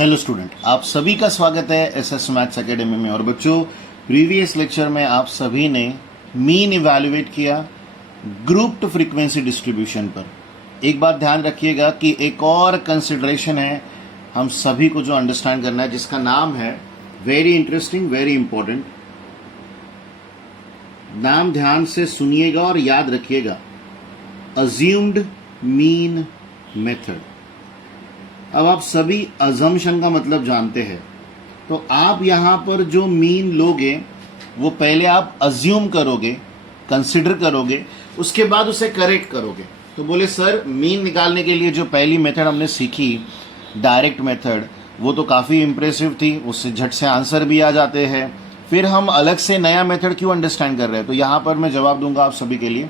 Hello student, आप सभी का स्वागत है एसएस मैथ्स एकेडमी में। और बच्चों, प्रीवियस लेक्चर में आप सभी ने मीन इवैल्यूएट किया ग्रुप्ड फ्रीक्वेंसी डिस्ट्रीब्यूशन पर। एक बात ध्यान रखिएगा कि एक और कंसिडरेशन है हम सभी को जो अंडरस्टैंड करना है, जिसका नाम है वेरी इंटरेस्टिंग, वेरी इंपॉर्टेंट। नाम ध्यान से सुनिएगा और याद रखिएगा, अज्यूम्ड मीन मेथड। अब आप सभी अजम्पशन का मतलब जानते हैं, तो आप यहां पर जो मीन लोगे वो पहले आप अज्यूम करोगे, कंसिडर करोगे, उसके बाद उसे करेक्ट करोगे। तो बोले सर, मीन निकालने के लिए जो पहली मेथड हमने सीखी, डायरेक्ट मेथड, वो तो काफ़ी इंप्रेसिव थी, उससे झट से आंसर भी आ जाते हैं। फिर हम अलग से नया मेथड क्यों अंडरस्टैंड कर रहे हैं? तो यहाँ पर मैं जवाब दूंगा आप सभी के लिए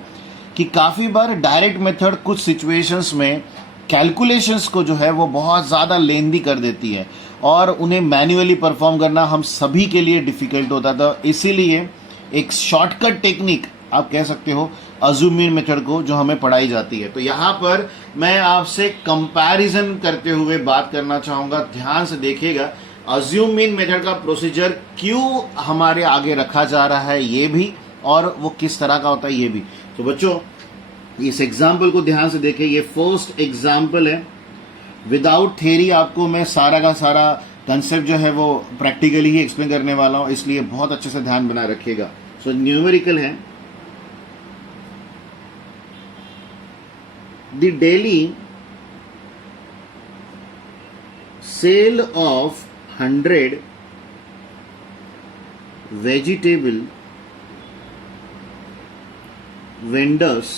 कि काफ़ी बार डायरेक्ट मेथड कुछ सिचुएशंस में कैलकुलेशंस को जो है वो बहुत ज़्यादा लेंदी कर देती है और उन्हें मैन्युअली परफॉर्म करना हम सभी के लिए डिफ़िकल्ट होता था। इसीलिए एक शॉर्टकट टेक्निक आप कह सकते हो अज्यूम मीन मेथड को, जो हमें पढ़ाई जाती है। तो यहाँ पर मैं आपसे कंपैरिजन करते हुए बात करना चाहूँगा। ध्यान से देखिएगा, अज्यूम मीन मेथड का प्रोसीजर क्यों हमारे आगे रखा जा रहा है ये भी, और वो किस तरह का होता है ये भी। तो बच्चों, इस एग्जाम्पल को ध्यान से देखें। ये फर्स्ट एग्जाम्पल है। विदाउट थ्योरी आपको मैं सारा का सारा कंसेप्ट जो है वो प्रैक्टिकली ही एक्सप्लेन करने वाला हूं, इसलिए बहुत अच्छे से ध्यान बनाए रखिएगा। सो न्यूमेरिकल है, the daily cell of 100 vegetable vendors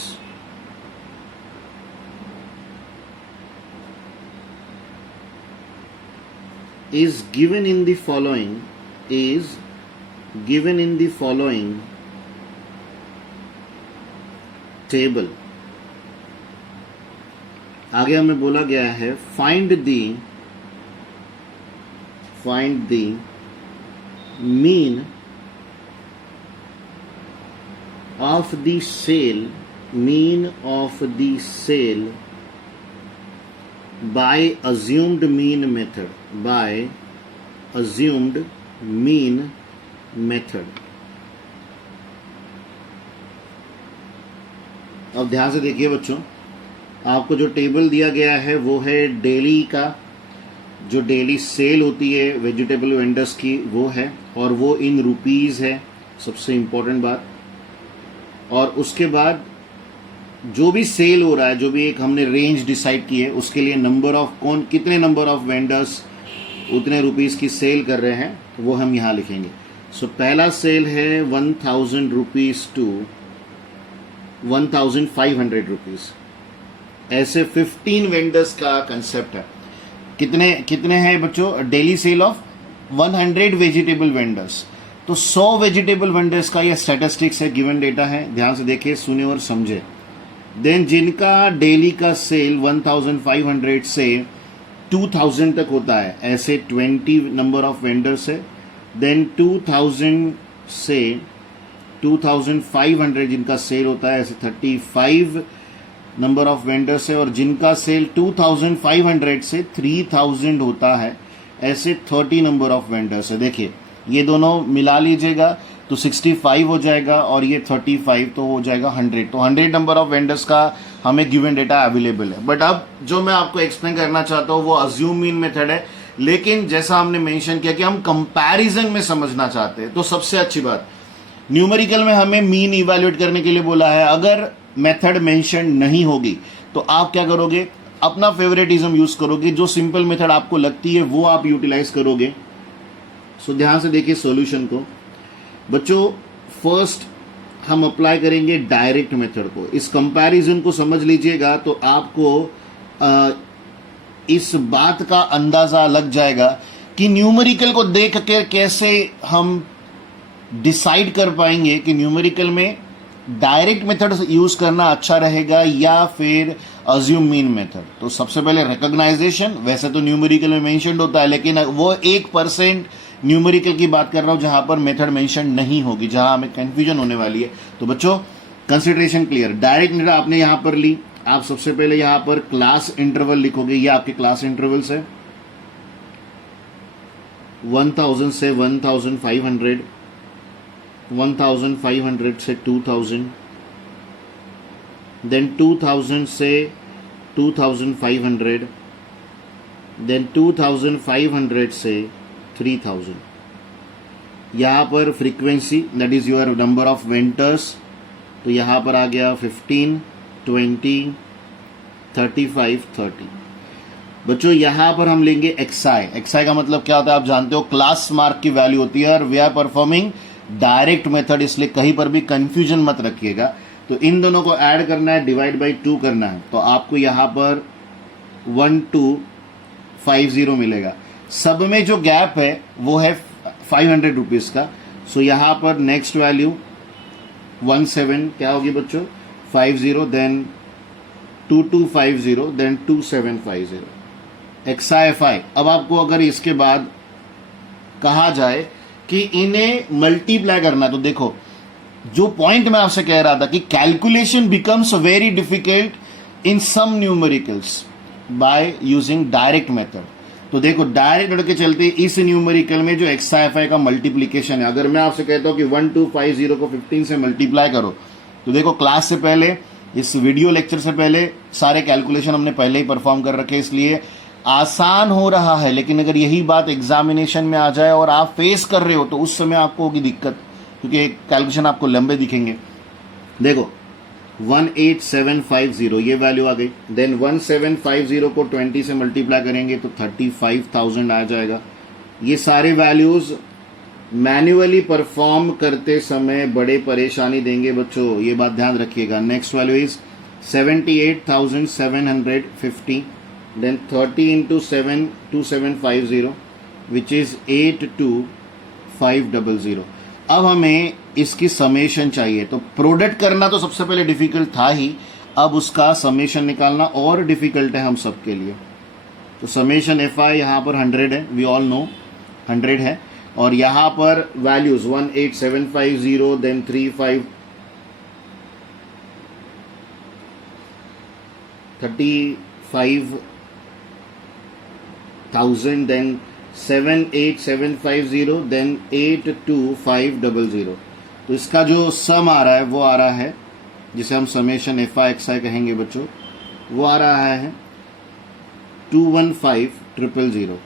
is given in the following table। आगे हमें बोला गया है find the mean of the sale by assumed mean method। अब ध्यान से देखिए बच्चों, आपको जो टेबल दिया गया है वो है डेली का, जो डेली सेल होती है वेजिटेबल वेंडर्स की वो है, और वो इन रुपीज़ है, सबसे इम्पोर्टेंट बात। और उसके बाद जो भी सेल हो रहा है, जो भी एक हमने रेंज डिसाइड की है, उसके लिए कितने नंबर ऑफ वेंडर्स उतने रुपीस की सेल कर रहे हैं, तो वो हम यहाँ लिखेंगे। सो पहला सेल है 1000 रुपीज टू 1500 रुपीज। ऐसे 15 वेंडर्स का कंसेप्ट है। कितने हैं बच्चों? Daily cell of 100 vegetable vendors. तो 100 वेजिटेबल वेंडर्स का ये स्टैटिस्टिक्स है, गिवन डेटा है। ध्यान से देखिए, सुनिए और समझे। देन जिनका डेली का सेल 1500 से 2000 तक होता है, ऐसे 20 नंबर ऑफ वेंडर्स है। देन 2000 से 2500 जिनका सेल होता है, ऐसे 35 नंबर ऑफ वेंडर्स है। और जिनका सेल 2500 से 3000 होता है, ऐसे 30 नंबर ऑफ वेंडर्स है। देखिए, ये दोनों मिला लीजिएगा तो 65 हो जाएगा, और ये 35 तो हो जाएगा 100। तो 100 नंबर ऑफ वेंडर्स का हमें गिवन डेटा अवेलेबल है। बट अब जो मैं आपको एक्सप्लेन करना चाहता हूँ वो अज्यूम मीन मेथड है, लेकिन जैसा हमने मेंशन किया कि हम कंपैरिजन में समझना चाहते हैं, तो सबसे अच्छी बात, न्यूमेरिकल में हमें मीन इवैल्यूएट करने के लिए बोला है। अगर मेथड मेंशन नहीं होगी तो आप क्या करोगे? अपना फेवरेटिज्म यूज करोगे, जो सिंपल मेथड आपको लगती है वो आप यूटिलाइज करोगे। सो ध्यान से देखिए सॉल्यूशन को बच्चों। फर्स्ट हम अप्लाई करेंगे डायरेक्ट मेथड को। इस कंपैरिजन को समझ लीजिएगा तो आपको इस बात का अंदाजा लग जाएगा कि न्यूमेरिकल को देख कर कैसे हम डिसाइड कर पाएंगे कि न्यूमेरिकल में डायरेक्ट मेथड यूज करना अच्छा रहेगा या फिर अज्यूम मीन मेथड। तो सबसे पहले रिकॉग्नाइजेशन, वैसे तो न्यूमेरिकल में मेंशन्ड होता है, लेकिन वो 1% न्यूमेरिकल की बात कर रहा हूं जहां पर मेथड मेंशन नहीं होगी, जहां हमें कंफ्यूजन होने वाली है। तो बच्चों, कंसिडरेशन क्लियर। डायरेक्ट मेथड आपने यहां पर ली, आप सबसे पहले यहां पर क्लास इंटरवल लिखोगे, ये आपके क्लास इंटरवल्स है। 1000 से 1500, 1500 से 2000, देन 2000 से 2500, देन 2500 से 3000। यहाँ पर frequency that is your number of vendors, तो यहाँ पर आ गया 15, 20, 35, 30। बच्चों यहाँ पर हम लेंगे एक्सआई। एक्सआई का मतलब क्या होता है आप जानते हो, क्लास मार्क की वैल्यू होती है और we are performing direct method, इसलिए कहीं पर भी कंफ्यूजन मत रखिएगा। तो इन दोनों को ऐड करना है, डिवाइड बाई 2 करना है, तो आपको यहाँ पर 1250 मिलेगा। सब में जो गैप है वो है 500 रुपीज का। सो यहाँ पर नेक्स्ट वैल्यू 17 क्या होगी बच्चों, 50, देन 2250, देन 2750 XIFI। अब आपको अगर इसके बाद कहा जाए कि इन्हें मल्टीप्लाई करना, तो देखो जो पॉइंट मैं आपसे कह रहा था कि calculation becomes very difficult in some numericals by using direct method. तो देखो डायरेक्ट मेथड के चलते इस न्यूमेरिकल में जो XIFI का मल्टीप्लीकेशन है, अगर मैं आपसे कहता हूं कि 1250 को 15 से मल्टीप्लाई करो, तो देखो क्लास से पहले, इस वीडियो लेक्चर से पहले सारे कैलकुलेशन हमने पहले ही परफॉर्म कर रखे, इसलिए आसान हो रहा है। लेकिन अगर यही बात एग्जामिनेशन में आ जाए और आप फेस कर रहे हो तो उस समय आपको होगी दिक्कत, क्योंकि कैलकुलेशन आपको लंबे दिखेंगे। देखो 18750 ये वैल्यू आ गई, देन 1750 को 20 से मल्टीप्लाई करेंगे तो 35,000 आ जाएगा। ये सारे वैल्यूज मैन्युअली परफॉर्म करते समय बड़े परेशानी देंगे बच्चों, ये बात ध्यान रखिएगा। Next value is 78,750, then 30 into 7 2750 which is 82500। अब हमें इसकी समेशन चाहिए, तो प्रोडक्ट करना तो सबसे पहले डिफिकल्ट था ही, अब उसका समेशन निकालना और डिफिकल्ट है हम सब के लिए। तो समेशन FI यहाँ पर 100 है, वी ऑल नो 100 है, और यहाँ पर वैल्यूज 18750, देन 35,000, then 78750, then 82500। तो इसका जो सम आ रहा है वो आ रहा है, जिसे हम समेशन FI XI कहेंगे बच्चों, वो आ रहा है 215,000।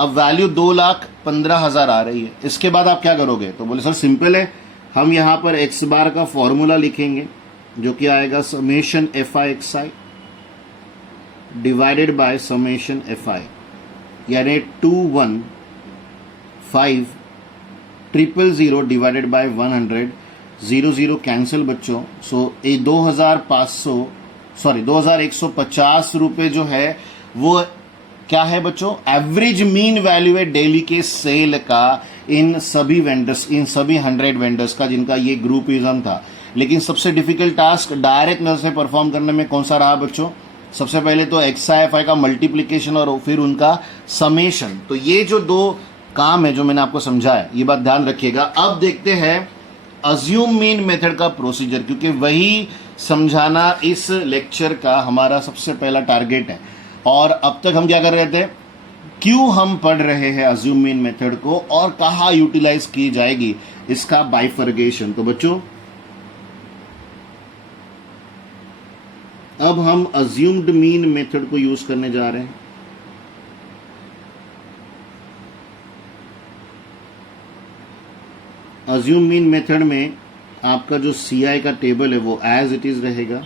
अब वैल्यू 2,15,000 आ रही है। इसके बाद आप क्या करोगे, तो बोले सर सिंपल है, हम यहाँ पर x बार का फॉर्मूला लिखेंगे जो कि आएगा summation FI XI divided by summation FI, यानी 215,000 डिवाइडेड बाय 100, 00 कैंसिल बच्चों। सो 2,150 रुपए जो है वो क्या है बच्चों, एवरेज मीन वैल्यू है डेली के सेल का इन सभी वेंडर्स, इन सभी 100 वेंडर्स का जिनका ये ग्रुपिज्म था। लेकिन सबसे डिफिकल्ट टास्क डायरेक्ट मेथड से परफॉर्म करने में कौन सा रहा बच्चों, सबसे पहले तो XIFI का मल्टीप्लिकेशन और फिर उनका समेशन। तो ये जो दो काम है जो मैंने आपको समझाया, ये बात ध्यान रखिएगा। अब देखते हैं अज्यूम मीन मेथड का प्रोसीजर, क्योंकि वही समझाना इस लेक्चर का हमारा सबसे पहला टारगेट है। और अब तक हम क्या कर रहे थे, क्यों हम पढ़ रहे हैं अज्यूम मीन मेथड को और कहाँ यूटिलाइज की जाएगी इसका बाइफर्गेशन। तो बच्चों अब हम अज्यूम्ड मीन मेथड को यूज करने जा रहे हैं। अज्यूम मीन मेथड में आपका जो CI का टेबल है वो एज इट इज रहेगा।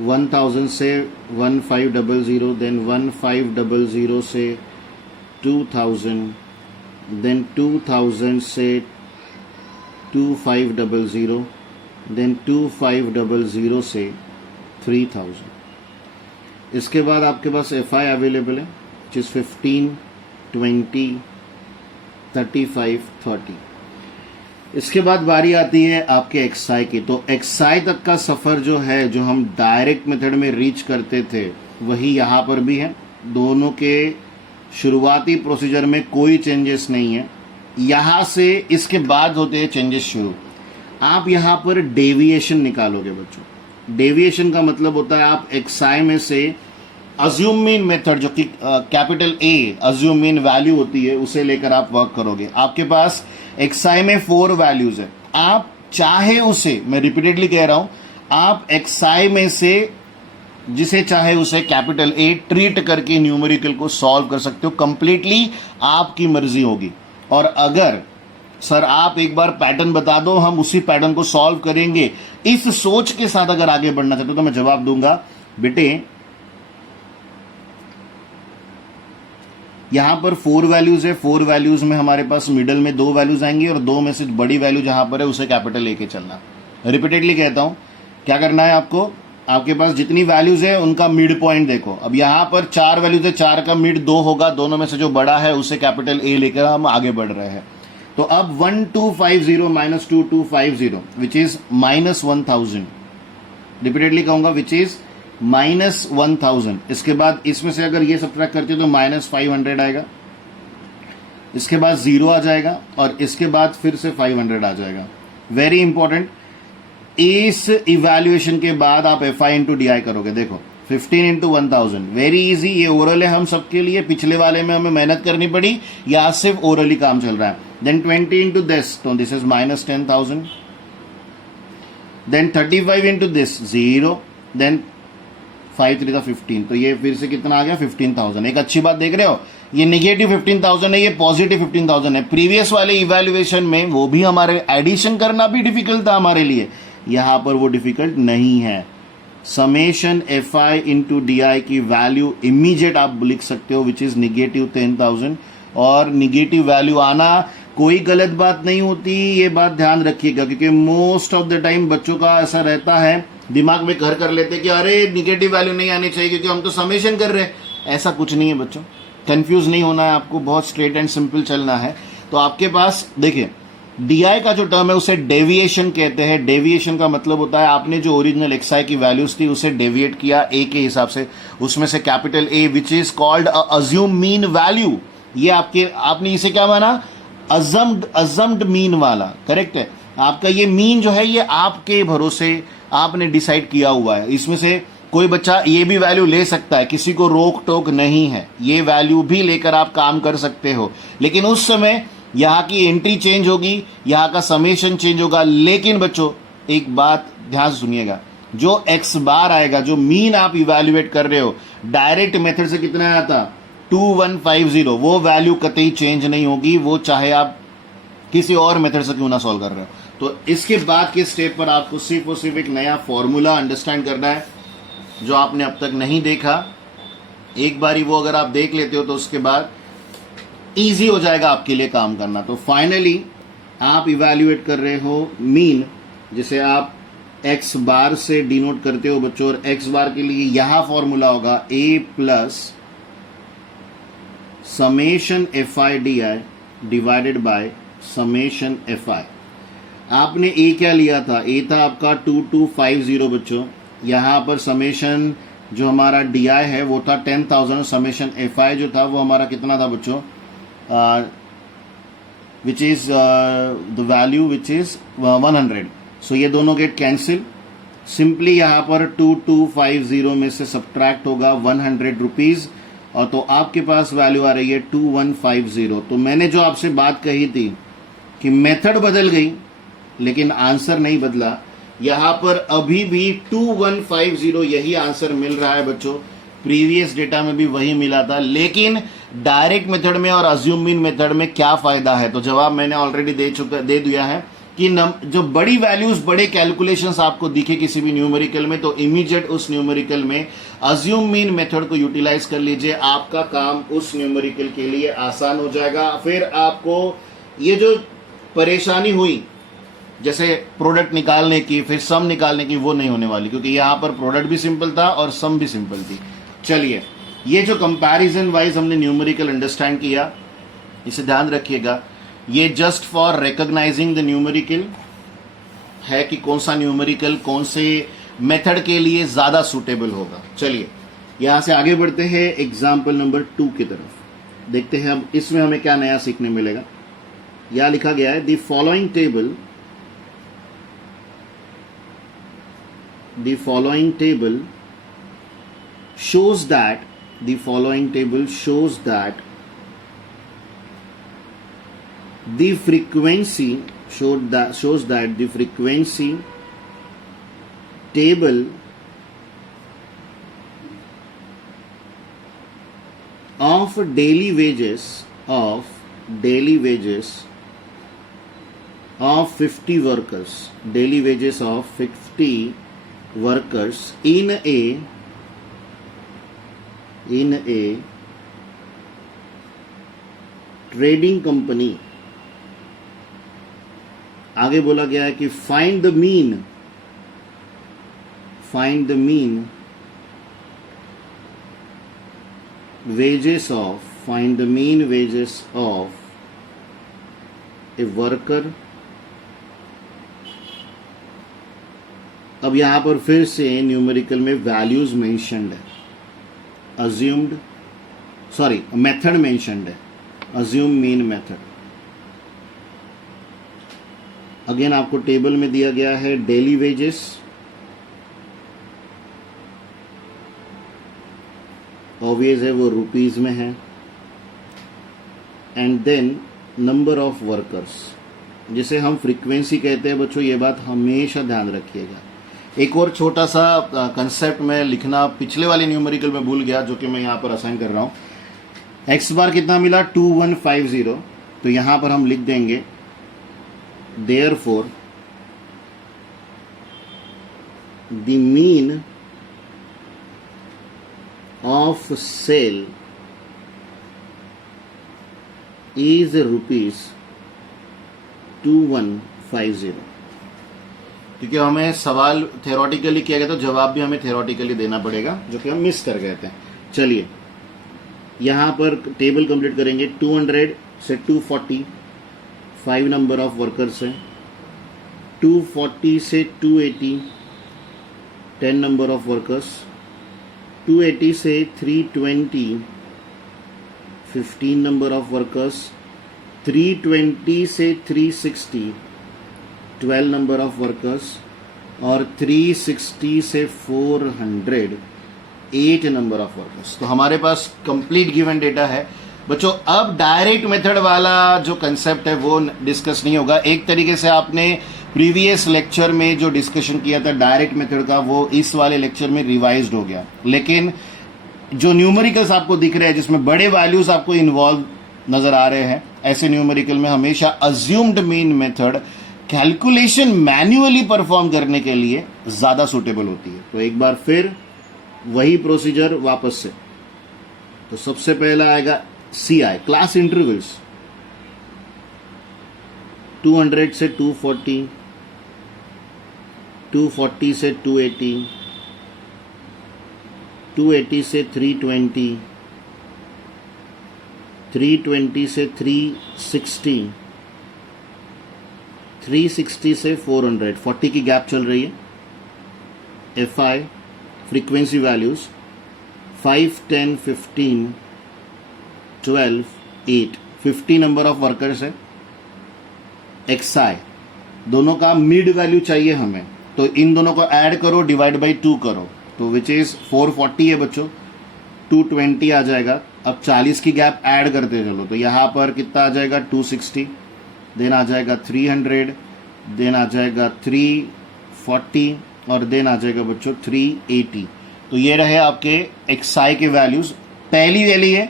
1000 से 1500, देन 1500 से 2000, देन 2000 से 2500, देन 2500 से 3000। इसके बाद आपके पास FI अवेलेबल है, विच इज 15, 20, 35, 30। इसके बाद बारी आती है आपके XI की। तो XI तक का सफ़र जो है, जो हम डायरेक्ट मेथड में रीच करते थे, वही यहाँ पर भी है। दोनों के शुरुआती प्रोसीजर में कोई चेंजेस नहीं है। यहाँ से इसके बाद होते हैं चेंजेस शुरू। आप यहाँ पर डेविएशन निकालोगे बच्चों। डेविएशन का मतलब होता है आप XI में से अज्यूम मीन मेथड जो कि capital A assume mean value होती है उसे लेकर आप वर्क करोगे। आपके पास एक्सआई में 4 वैल्यूज है, आप चाहे उसे, मैं रिपीटेडली कह रहा हूं, आप एक्सआई में से जिसे चाहे उसे कैपिटल ए ट्रीट करके न्यूमेरिकल को सॉल्व कर सकते हो, कंप्लीटली आपकी मर्जी होगी। और अगर सर आप एक बार पैटर्न बता दो, हम उसी पैटर्न को सॉल्व करेंगे, इस सोच के साथ अगर आगे बढ़ना चाहते हो तो मैं जवाब दूंगा, बेटे यहां पर 4 वैल्यूज है, 4 वैल्यूज में हमारे पास मिडल में 2 वैल्यूज आएंगी और 2 में से बड़ी वैल्यू जहां पर है उसे कैपिटल लेके चलना। रिपीटेडली कहता हूं, क्या करना है आपको, आपके पास जितनी वैल्यूज है उनका मिड पॉइंट देखो। अब यहां पर 4 वैल्यूज है, 4 का मिड 2 होगा, दोनों में से जो बड़ा है उसे कैपिटल ए लेकर हम आगे बढ़ रहे हैं। तो अब 1250 माइनस 2250 विच इज -1000, रिपीटेडली कहूंगा विच इज -1000। इसके बाद इसमें से अगर ये सब्ट्रैक्ट करते हो तो -500 आएगा, इसके बाद 0 आ जाएगा और इसके बाद फिर से 500 आ जाएगा। वेरी इंपॉर्टेंट, इस इवैल्यूएशन के बाद आप FI इंटू DI करोगे। देखो 15 इंटू 1000, वेरी इजी, ये ओरल है हम सबके लिए, पिछले वाले में हमें मेहनत करनी पड़ी, या सिर्फ ओरली काम चल रहा है। देन 20 इंटू दिस, तो this is -10,000। Then 35 into this 0, then 5 3 का 15, तो ये फिर से कितना आ गया 15,000। एक अच्छी बात देख रहे हो, ये नेगेटिव 15,000 है, ये पॉजिटिव 15,000 है। प्रीवियस वाले इवैल्यूएशन में वो भी हमारे एडिशन करना भी डिफिकल्ट था हमारे लिए, यहां पर वो डिफिकल्ट नहीं है। समेशन FI इंटू DI की वैल्यू इमीडिएट आप लिख सकते हो विच इज -10,000। और निगेटिव वैल्यू आना कोई गलत बात नहीं होती, ये बात ध्यान रखिएगा, क्योंकि मोस्ट ऑफ द टाइम बच्चों का ऐसा रहता है, दिमाग में घर कर लेते कि अरे निगेटिव वैल्यू नहीं आनी चाहिए क्योंकि हम तो समेशन कर रहे हैं। ऐसा कुछ नहीं है बच्चों, कंफ्यूज नहीं होना है आपको, बहुत स्ट्रेट एंड सिंपल चलना है। तो आपके पास देखिए DI का जो टर्म है उसे डेविएशन कहते हैं। डेविएशन का मतलब होता है आपने जो ओरिजिनल XI की वैल्यूज थी उसे डेविएट किया A के हिसाब से, उसमें से capital A which is called assume mean value, ये आपने इसे क्या माना, अजम्ड मीन वाला, करेक्ट है। आपका ये मीन जो है ये आपके भरोसे आपने डिसाइड किया हुआ है, इसमें से कोई बच्चा ये भी वैल्यू ले सकता है, किसी को रोक टोक नहीं है, ये वैल्यू भी लेकर आप काम कर सकते हो। लेकिन उस समय यहाँ की एंट्री चेंज होगी, यहाँ का समेशन चेंज होगा। लेकिन बच्चों एक बात ध्यान सुनिएगा, जो x बार आएगा, जो मीन आप इवैल्यूएट कर रहे हो, डायरेक्ट मेथड से कितना आया था 2150, वो वैल्यू कतई चेंज नहीं होगी, वो चाहे आप किसी और मेथड से क्यों ना सॉल्व कर रहे हो। तो इसके बाद के स्टेप पर आपको सिर्फ और सिर्फ एक नया फॉर्मूला अंडरस्टैंड करना है जो आपने अब तक नहीं देखा। एक बारी वो अगर आप देख लेते हो तो उसके बाद इजी हो जाएगा आपके लिए काम करना। तो फाइनली आप इवैल्यूएट कर रहे हो मीन, जिसे आप x बार से डिनोट करते हो बच्चों, और x बार के लिए यहां फॉर्मूला होगा a plus summation FI DI divided by summation FI। आपने a क्या लिया था, a था आपका 2250 बच्चों, यहां पर समेशन जो हमारा DI है वो था 10,000, समेशन FI जो था वो हमारा कितना था बच्चों, which is the value which is 100। सो ये दोनों गेट कैंसिल, सिंपली यहाँ पर 2250 में से सब्ट्रैक्ट होगा 100 रुपीज, और तो आपके पास वैल्यू आ रही है 2150। तो मैंने जो आपसे बात कही थी कि मेथड बदल गई लेकिन आंसर नहीं बदला, यहाँ पर अभी भी 2150 यही आंसर मिल रहा है बच्चों। प्रीवियस डेटा में भी वही मिला था, लेकिन डायरेक्ट मेथड में और अज्यूम मीन मेथड में क्या फायदा है। तो जवाब मैंने ऑलरेडी दे दिया है कि जो बड़ी वैल्यूज, बड़े कैलकुलेशंस आपको दिखे किसी भी न्यूमेरिकल में, तो इमीडिएट उस न्यूमेरिकल में अज्यूम मीन मेथड को यूटिलाइज कर लीजिए, आपका काम उस न्यूमेरिकल के लिए आसान हो जाएगा। फिर आपको ये जो परेशानी हुई जैसे प्रोडक्ट निकालने की, फिर सम निकालने की, वो नहीं होने वाली, क्योंकि यहाँ पर प्रोडक्ट भी सिंपल था और सम भी सिंपल थी। चलिए, ये जो कंपैरिजन वाइज हमने न्यूमेरिकल अंडरस्टैंड किया, इसे ध्यान रखिएगा, ये just for recognising the numerical है कि कौन सा न्यूमेरिकल कौन से मेथड के लिए ज्यादा सूटेबल होगा। चलिए यहां से आगे बढ़ते हैं एग्जाम्पल नंबर 2 की तरफ, देखते हैं अब इसमें हमें क्या नया सीखने मिलेगा। यहां लिखा गया है the following table shows that the following table shows that the frequency shows that the frequency table of daily wages of 50 workers, daily wages of 50 workers in a trading company, आगे बोला गया है कि find the mean wages of a worker. अब यहां पर फिर से न्यूमेरिकल में वैल्यूज मेंशन्ड है, मेथड मेंशन्ड है, अज्यूम मीन मेथड. अगेन आपको टेबल में दिया गया है डेली वेजेस, ऑब्वियस है वो रुपीज में है, and then number of workers, जिसे हम फ्रीक्वेंसी कहते हैं बच्चों. ये बात हमेशा ध्यान रखिएगा. एक और छोटा सा कंसेप्ट में लिखना पिछले वाले न्यूमेरिकल में भूल गया, जो कि मैं यहां पर असाइन कर रहा हूं. एक्स बार कितना मिला 2150, तो यहां पर हम लिख देंगे therefore the mean of sale is ₹2150. क्योंकि हमें सवाल थ्योरेटिकली किया गया तो जवाब भी हमें थ्योरेटिकली देना पड़ेगा, जो कि हम मिस कर गए थे. चलिए यहां पर टेबल कंप्लीट करेंगे. 200 से 240 5 नंबर ऑफ वर्कर्स हैं. 240 से 280 10 नंबर ऑफ वर्कर्स. 280 से 320 15 नंबर ऑफ वर्कर्स. 320 से 360 12 नंबर ऑफ वर्कर्स. और 360 से 400 8 नंबर ऑफ वर्कर्स. तो हमारे पास कंप्लीट गिवन डेटा है बच्चों. अब डायरेक्ट मेथड वाला जो कंसेप्ट है वो डिस्कस नहीं होगा. एक तरीके से आपने प्रीवियस लेक्चर में जो डिस्कशन किया था डायरेक्ट मेथड का, वो इस वाले लेक्चर में रिवाइज्ड हो गया. लेकिन जो न्यूमेरिकल्स आपको दिख रहे हैं जिसमें बड़े वैल्यूज आपको इन्वॉल्व नजर आ रहे हैं, ऐसे न्यूमेरिकल में हमेशा assumed mean method calculation manually perform करने के लिए ज्यादा सुटेबल होती है. तो एक बार फिर वही प्रोसीजर वापस से. तो सबसे पहला आएगा CI, क्लास इंटरवल्स. 200 से 240, 240 से 280, 280 से 320, 320 से 360, 360 से 400. 40 की गैप चल रही है. FI frequency values 5, 10, 15, 12, 8 50 number of workers है. XI दोनों का मिड वैल्यू चाहिए हमें, तो इन दोनों को ऐड करो, डिवाइड बाई 2 करो, तो विच इज 440 है बच्चों. 220 आ जाएगा. अब 40 की गैप ऐड करते चलो, तो यहां पर कितना आ जाएगा 260, देन आ जाएगा 300, देन आ जाएगा 340 और देन आ जाएगा बच्चों 380. तो ये रहे आपके XI के वैल्यूज. पहली वैल्यू है,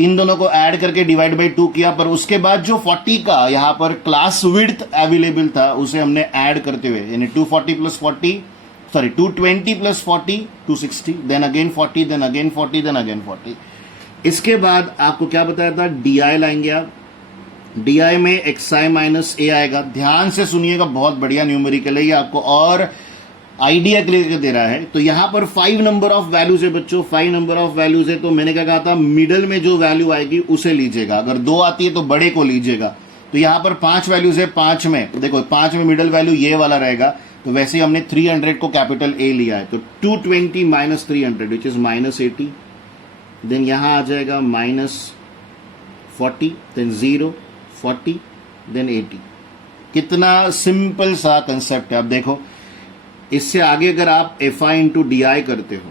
इन दोनों को ऐड करके डिवाइड बाई 2 किया, पर उसके बाद जो 40 का यहां पर क्लास विड्थ अवेलेबल था उसे हमने ऐड करते हुए, यानी 220 plus 40 260, then again 40, then again 40, then again 40. इसके बाद आपको क्या बताया था, DI लाएंगे आप. DI में XI माइनस A आएगा. ध्यान से सुनिएगा, बहुत बढ़िया न्यूमेरिकल है ये, आपको और आइडिया क्लियर दे रहा है. तो यहां पर 5 नंबर ऑफ वैल्यूज है बच्चों. 5 नंबर ऑफ वैल्यूज है, तो मैंने क्या कहा था, मिडल में जो वैल्यू आएगी उसे लीजिएगा. अगर 2 आती है तो बड़े को लीजिएगा. तो यहां पर 5 वैल्यूज है. 5 में देखो, 5 में मिडल वैल्यू ये वाला रहेगा. तो वैसे ही हमने 300 को कैपिटल A लिया है, तो 220 minus 300 which is minus 80. Then यहां आ जाएगा माइनस 40, देन 0, 40, देन 80. कितना सिंपल सा कंसेप्ट है. अब देखो, इससे आगे अगर आप FI इंटू DI करते हो,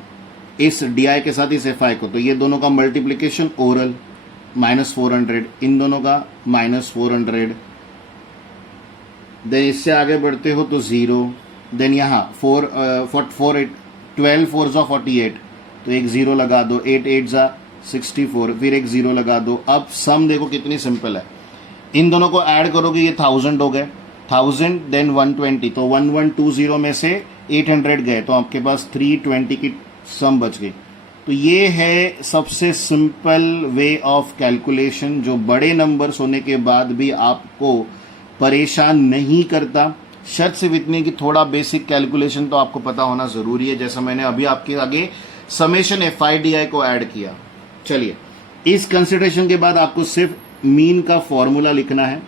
इस DI के साथ इस FI को, तो ये दोनों का मल्टीप्लीकेशन ओरल -400, इन दोनों का -400, देन इससे आगे बढ़ते हो तो 0, देन यहाँ 12 4 जा 48, तो एक 0 लगा दो, 8 8 जा 64, फिर एक 0 लगा दो। अब सम देखो कितनी सिंपल है, इन दोनों को ऐड करोगे ये 1000 हो गए, 1000 देन 120, तो 1120 में से 800 गए, तो आपके पास 320 की सम बच गई। तो ये है सबसे सिंपल वे ऑफ कैलकुलेशन, जो बड़े नंबर्स होने के बाद भी आपको परेशान नहीं करता। शर्त सिर्फ इतनी कि थोड़ा बेसिक कैलकुलेशन तो आपको पता होना जरूरी है, जैसा मैंने अभी आपके आगे समेशन FI/DI को ऐड किया। चलिए, इस कंसिडरेशन के बाद आपको सिर्फ मीन का फॉर्मूला लिखना है,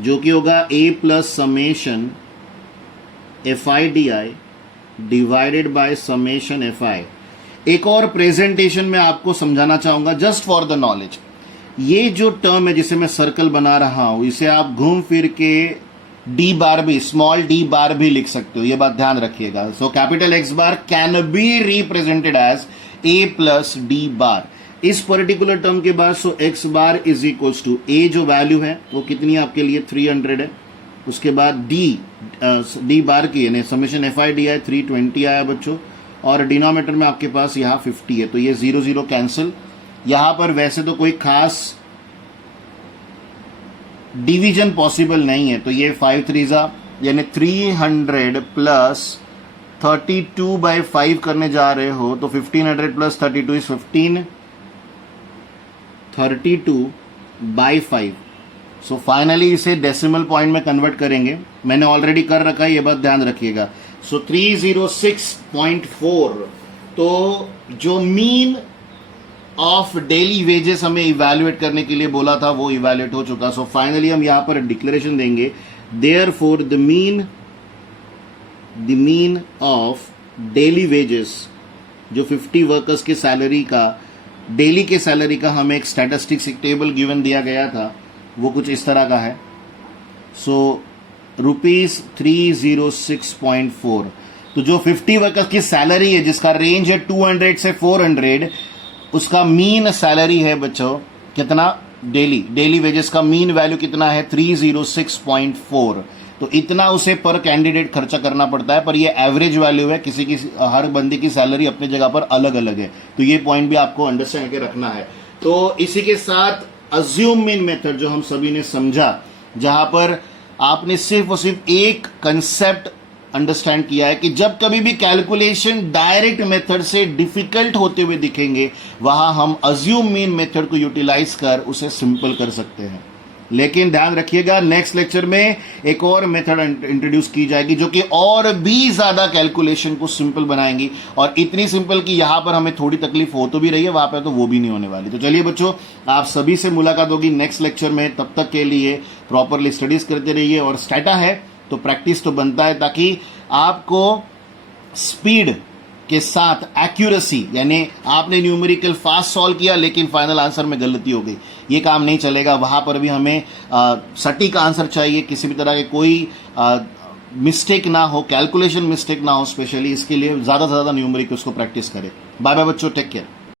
जो कि होगा A plus summation FI/DI divided by summation FI। एक और प्रेजेंटेशन में आपको समझाना चाहूंगा जस्ट फॉर द नॉलेज। ये जो टर्म है जिसे मैं सर्कल बना रहा हूं, इसे आप घूम फिर के D बार भी, स्मॉल d बार भी लिख सकते हो, ये बात ध्यान रखिएगा। So capital X bar can be represented as A plus D bar. इस पर्टिकुलर टर्म के बाद so X bar is equals to A, जो वैल्यू है वो कितनी है आपके लिए 300 है, उसके बाद D बार की यानी समेशन FI/DI 320 आया बच्चों, और डिनोमिनेटर में आपके पास यहाँ 50 है, तो ये 0 0 कैंसिल। यहां पर वैसे तो कोई खास डिवीजन पॉसिबल नहीं है, तो ये 5 3 यानी 300 प्लस 32/5 करने जा रहे हो, तो 1500 प्लस 32 इज 15, 32/5। सो फाइनली इसे डेसिमल पॉइंट में कन्वर्ट करेंगे, मैंने ऑलरेडी कर रखा है, ये बात ध्यान रखिएगा। सो 306.4, तो जो मीन ऑफ डेली वेजेस हमें इवैल्यूएट करने के लिए बोला था वो इवैल्यूएट हो चुका। सो फाइनली हम यहां पर डिक्लेरेशन देंगे, therefore the mean of daily wages, जो 50 वर्कर्स की सैलरी का, डेली के सैलरी का हमें एक स्टैटिस्टिक्स एक टेबल गिवन दिया गया था, वो कुछ इस तरह का है। सो ₹306.4, तो जो 50 वर्कर्स की सैलरी है जिसका रेंज है 200 से 400, उसका मीन सैलरी है बच्चों कितना, डेली वेजेस का मीन वैल्यू कितना है 306.4। तो इतना उसे पर कैंडिडेट खर्चा करना पड़ता है, पर ये एवरेज वैल्यू है, किसी की हर बंदे की सैलरी अपनी जगह पर अलग अलग है, तो ये पॉइंट भी आपको अंडरस्टैंड करके रखना है। तो इसी के साथ अज्यूम मीन मेथड जो हम सभी ने समझा, जहां पर आपने सिर्फ और सिर्फ एक कंसेप्ट अंडरस्टैंड किया है कि जब कभी भी कैलकुलेशन डायरेक्ट मेथड से डिफिकल्ट होते हुए दिखेंगे, वहां हम अज्यूम मीन मेथड को यूटिलाइज कर उसे सिंपल कर सकते हैं। लेकिन ध्यान रखिएगा, नेक्स्ट लेक्चर में एक और मेथड इंट्रोड्यूस की जाएगी जो कि और भी ज्यादा कैलकुलेशन को सिंपल बनाएंगी, और इतनी सिंपल कि यहां पर हमें थोड़ी तकलीफ हो तो भी रही है, वहां पर तो वो भी नहीं होने वाली। तो चलिए बच्चों, आप सभी से मुलाकात होगी नेक्स्ट लेक्चर में, तब तक के लिए प्रॉपरली स्टडीज करते रहिए, और स्टैटा है तो प्रैक्टिस तो बनता है, ताकि आपको स्पीड के साथ एक्यूरेसी, यानी आपने न्यूमेरिकल फास्ट सॉल्व किया लेकिन फाइनल आंसर में गलती हो गई, ये काम नहीं चलेगा। वहां पर भी हमें सटीक आंसर चाहिए, किसी भी तरह के कोई मिस्टेक ना हो, कैलकुलेशन मिस्टेक ना हो। स्पेशली इसके लिए ज्यादा से ज्यादा न्यूमेरिकल्स को प्रैक्टिस करें। बाय बाय बच्चों, टेक केयर।